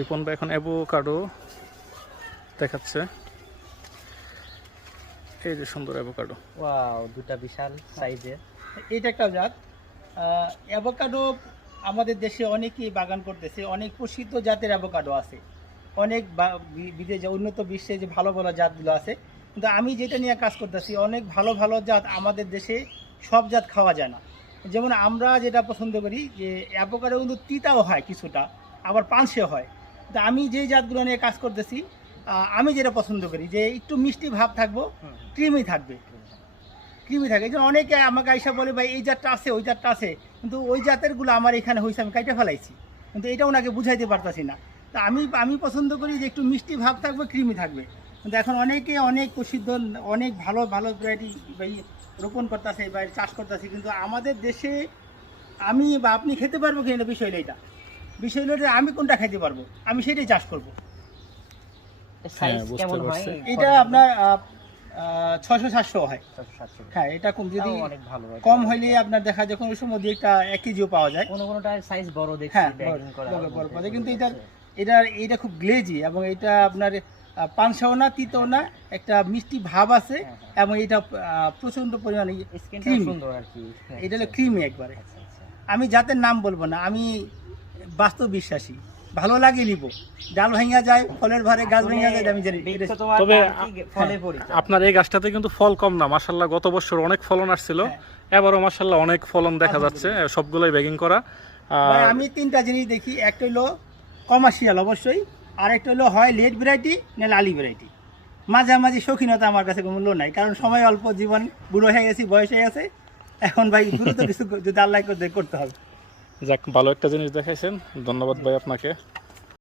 রিপন ভাই এখন অ্যাভোকাডো দেখাচ্ছে। এই যে সুন্দর অ্যাভোকাডো, ওয়াও, দুটা বিশাল সাইজের। এটা একটা জাত অ্যাভোকাডো। আমাদের দেশে অনেকেই বাগান করতেছে, অনেক প্রসিদ্ধ জাতের অ্যাভোকাডো আছে, অনেক বিদেশে উন্নত বিশ্বে যে ভালো ভালো জাতগুলো আছে। কিন্তু আমি যেটা নিয়ে কাজ করতেছি, অনেক ভালো ভালো জাত আমাদের দেশে সব জাত খাওয়া যায় না। যেমন আমরা যেটা পছন্দ করি যে অ্যাভোকাডো কিন্তু তিতাও হয় কিছুটা, আবার পানসে হয়। তো আমি যেই জাতগুলো নিয়ে কাজ করতেছি, আমি যেটা পছন্দ করি যে একটু মিষ্টি ভাব থাকবো, ক্রিমি থাকবে, ক্রিমি থাকে। এই জন্য অনেকে আমাকে আইসা বলে ভাই এই জাতটা আছে, ওই জাতটা আছে, কিন্তু ওই জাতেরগুলো আমার এখানে হয়েছে, আমি কাইটা ফেলাইছি, কিন্তু এটা ওনাকে বুঝাইতে পারতাছি না। তা আমি পছন্দ করি যে একটু মিষ্টি ভাব থাকবে, ক্রিমি থাকবে। কিন্তু এখন অনেকে অনেক প্রসিদ্ধ, অনেক ভালো ভালো ভ্যারাইটি ভাই রোপণ করতেছে বা চাষ করতেছে, কিন্তু আমাদের দেশে আমি বা আপনি খেতে পারবো কিনা বিষয় এইটা, বিষয় হলো যে আমি কোনটা খেতে পারবো, আমি সেটাই চাষ করব। সাইজ বুঝতে কেমন হয়? পারছি। এটা আপনার 600-700 হয়। 700-700 হ্যাঁ, এটা কম, যদি অনেক ভালো হয়। কম হইলে আপনার দেখা যায় কোনো সময় দিয়ে একটা 1 কেজিও পাওয়া যায়। কোনটা সাইজ বড় দেখছি, হ্যাঁ, ব্যাগিং করা বড় পাওয়া যায়, কিন্তু এটা খুব গ্লেজি, এবং এটা আপনার পানসাও না, তিতাও না, একটা মিষ্টি ভাব আছে। এবং এটা প্রচন্ড পরিমাণে স্কিনটা creamy। সুন্দর আর কি। এটা হলো ক্রিমি একবারে। আচ্ছা, আচ্ছা। আমি জাতের নাম বলবো না, আমি বাস্তব বিশ্বাসী, ভালো লাগে নিব। ডাল ভাঙা যায়, ফলের ভারে গাছ ভাঙা যায়, এটা আমি জানি। বৃক্ষ তোমার তবে নাম কি? ফলে পরিচয়। আপনার এই গাছটাতে কিন্তু ফল কম না, মাশাল্লাহ। গত বছর অনেক ফলন আসছিল, এবারও মাশাল্লাহ অনেক ফলন দেখা যাচ্ছে, সবগুলোই ব্যাগিং করা। ভাই, আমি 3টা জিনিস দেখি, একটা হলো কমার্শিয়াল অবশ্যই, আর একটা হলো হয় লেট ভ্যারাইটি না লালি ভ্যারাইটি। মাঝামাঝি শৌখিনতা আমার কাছে কোনো মূল্য নাই, কারণ সময় অল্প, জীবন বুড়ো হয়ে গেছি, বয়স হয়ে গেছে, এখন ভাই দ্রুত কিছু যদি আল্লাহ করতে হবে। যাক, ভালো একটা জিনিস দেখাইছেন, ধন্যবাদ ভাই আপনাকে।